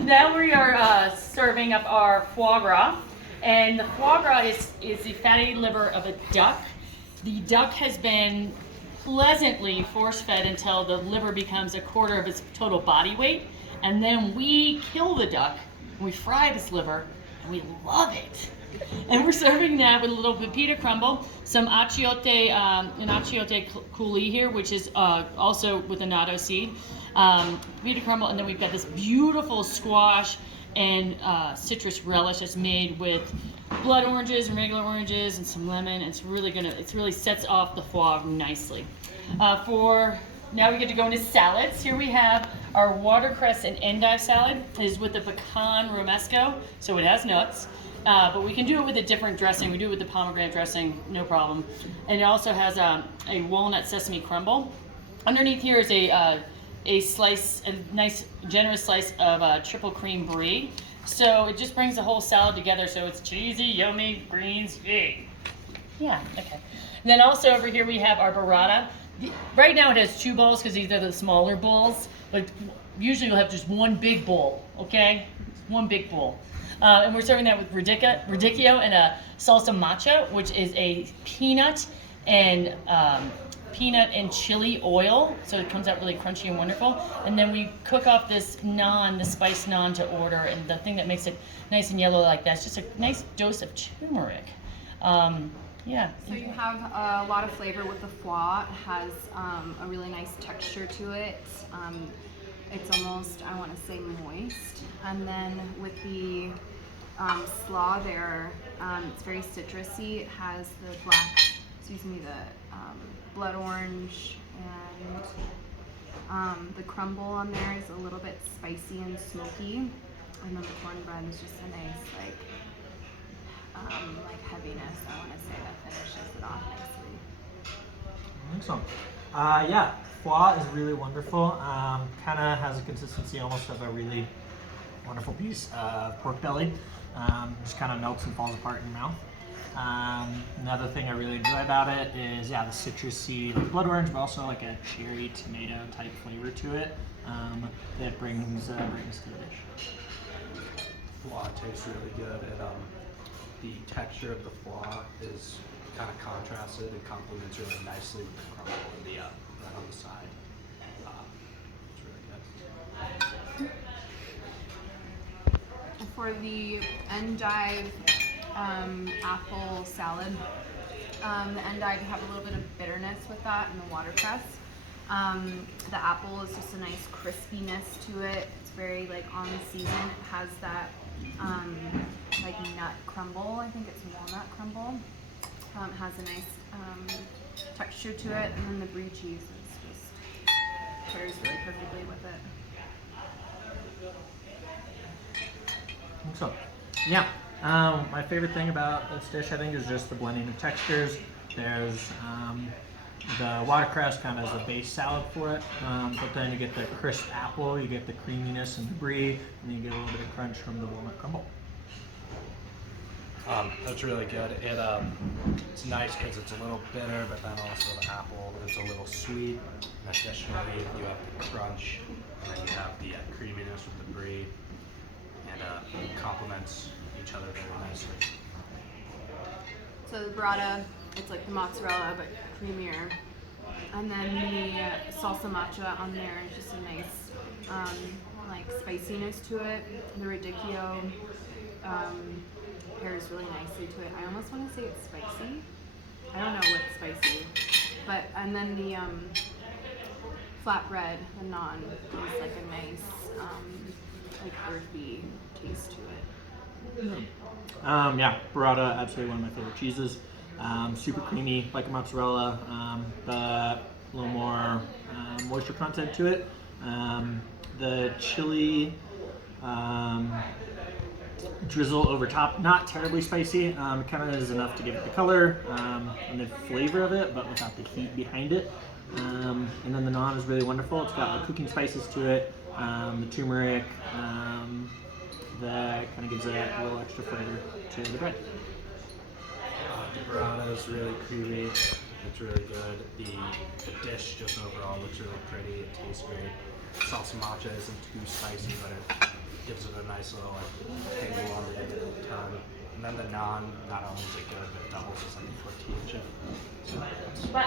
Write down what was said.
Now we are serving up our foie gras. And the foie gras is the fatty liver of a duck. The duck has been pleasantly force-fed until the liver becomes a quarter of its total body weight. And then we kill the duck, we fry this liver, and we love it. And we're serving that with a little pepita crumble, some achiote, an achiote coulis here, which is also with annatto seed, pepita crumble, and then we've got this beautiful squash and citrus relish that's made with blood oranges and regular oranges and some lemon. It's really sets off the foie nicely. Now we get to go into salads. Here we have our watercress and endive salad. It is with the pecan romesco, so it has nuts. But we can do it with a different dressing. We do it with the pomegranate dressing, no problem. And it also has a walnut sesame crumble. Underneath here is a nice generous slice of triple cream brie. So it just brings the whole salad together. So it's cheesy, yummy, greens, yay. Yeah, okay. And then also over here we have our burrata. Right now it has 2 bowls because these are the smaller bowls, but usually you'll have just one big bowl, okay? One big bowl. And we're serving that with radicchio and a salsa macha, which is a peanut and chili oil, so it comes out really crunchy and wonderful. And then we cook off this naan, the spiced naan to order, and the thing that makes it nice and yellow like that is just a nice dose of turmeric. Yeah. So you have a lot of flavor with the foie. It has a really nice texture to it. It's almost, I want to say, moist. And then with the slaw there, it's very citrusy. It has the blood orange, and the crumble on there is a little bit spicy and smoky. And then the cornbread is just a nice, like heaviness, I want to say, that finishes it off nicely. I think so. Yeah, foie is really wonderful. Kind of has a consistency almost of a really wonderful piece of pork belly. Just kind of melts and falls apart in your mouth. Another thing I really enjoy about it is, the citrusy, like blood orange, but also like a cherry tomato type flavor to it that brings to the dish. Foie tastes really good. The texture of the foie is kind of contrasted and complements really nicely with the crumble and the bread on the side. It's really good. For the endive apple salad, the endive, you have a little bit of bitterness with that, and the watercress. The apple is just a nice crispiness to it. It's very on season. It has that nut crumble. I think it's walnut crumble. It has a nice texture to it, and then the brie cheese is just pairs really perfectly with it. I think so. Yeah. My favorite thing about this dish, I think, is just the blending of textures. There's the watercress kind of as a base salad for it, but then you get the crisp apple, you get the creaminess and the brie, and then you get a little bit of crunch from the walnut crumble. That's really good. It's nice because it's a little bitter, but then also the apple is a little sweet. And additionally, you have the crunch, and then you have the creaminess with the brie, and it complements each other very nicely. So the burrata, it's like the mozzarella but creamier, and then the salsa matcha on there is just a nice spiciness to it. The radicchio pairs really nicely to it. I almost want to say it's spicy. I don't know what's spicy, and then the flatbread, the naan, is like a nice earthy taste to it. Burrata, absolutely one of my favorite cheeses. Super creamy, like a mozzarella, but a little more moisture content to it. The chili drizzle over top, not terribly spicy, kind of is enough to give it the color and the flavor of it, but without the heat behind it. And then the naan is really wonderful. It's got cooking spices to it, the turmeric, that kind of gives it a little extra flavor to the bread. The burrata is really creamy. It's really good. The dish just overall looks really pretty. It tastes great. Salsa matcha isn't too spicy, but gives it a nice little like tingle on the end of the tongue. And then the naan, not only is it good, but it doubles as like a tortilla chip. So it's But